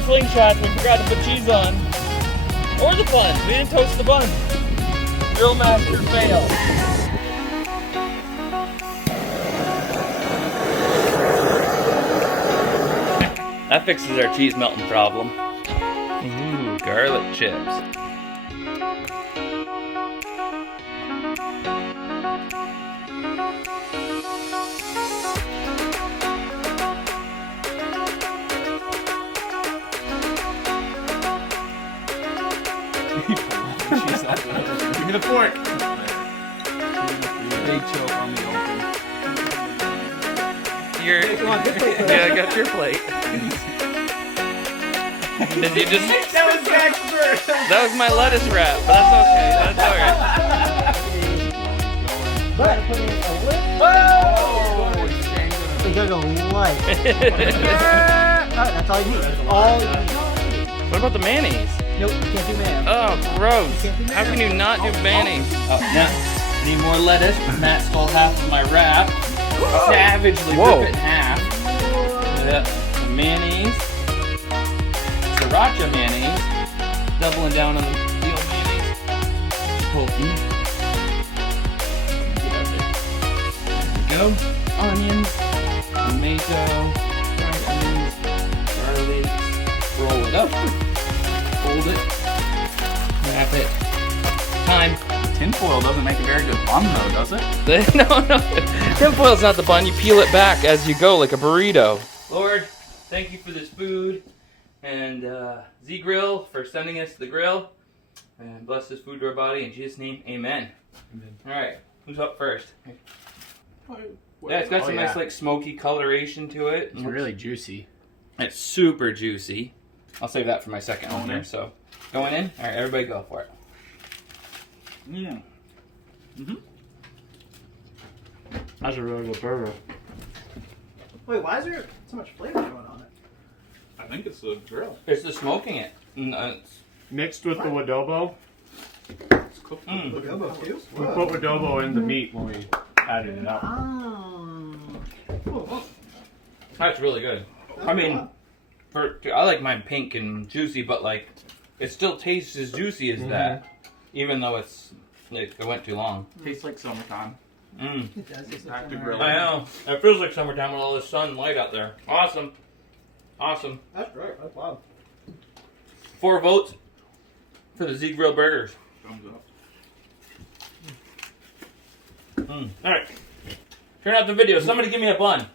slingshots. We forgot to put cheese on. Or the bun. We didn't toast the bun. Grill master fail. That fixes our cheese melting problem. Ooh, garlic chips. Give me the fork. Big choke on the open. Yeah, I got your plate. Did you just? That was Zach's first. That was my lettuce wrap, but that's okay. That's alright. But put in a lip. Oh! You gotta go light. That's all you need. All you need. What about the mayonnaise? Nope, you can't do mayonnaise. Oh, gross. How can you not do mayonnaise? Oh, now, need more lettuce, but Matt stole half of my wrap. Savagely rip it in half. Some mayonnaise. Sriracha mayonnaise. Doubling down on the veal mayonnaise. Chipotle. Get out there. There we go. Onions. Tomato. Fried onions. Garlic. Roll it up. Fold it. Wrap it. Time. Tinfoil doesn't make a very good bun though, does it? No. Tinfoil's not the bun. You peel it back as you go like a burrito. Lord, thank you for this food. And Z-Grill for sending us the grill. And bless this food to our body. In Jesus' name, amen. Alright, who's up first? Yeah, it's got some nice like smoky coloration to it. It's really juicy. It's super juicy. I'll save that for my second one here. So, going in? Alright, everybody go for it. Mm. That's a really good burger. Wait, why is there so much flavor going on it? I think it's the grill. It's the smoking it. Mixed with the adobo. It's cooked. Adobo too? We put adobo in the meat when we added it up. Oh. That's really good. I mean, I like mine pink and juicy, but like, it still tastes as juicy as that, even though it went too long. Tastes like summertime. It does. It's Back to like grill. I know. It feels like summertime with all this sunlight out there. Awesome. Awesome. That's great. That's wild. 4 votes for the Z-Grill burgers. Thumbs up. All right. Turn off the video. Somebody give me a bun.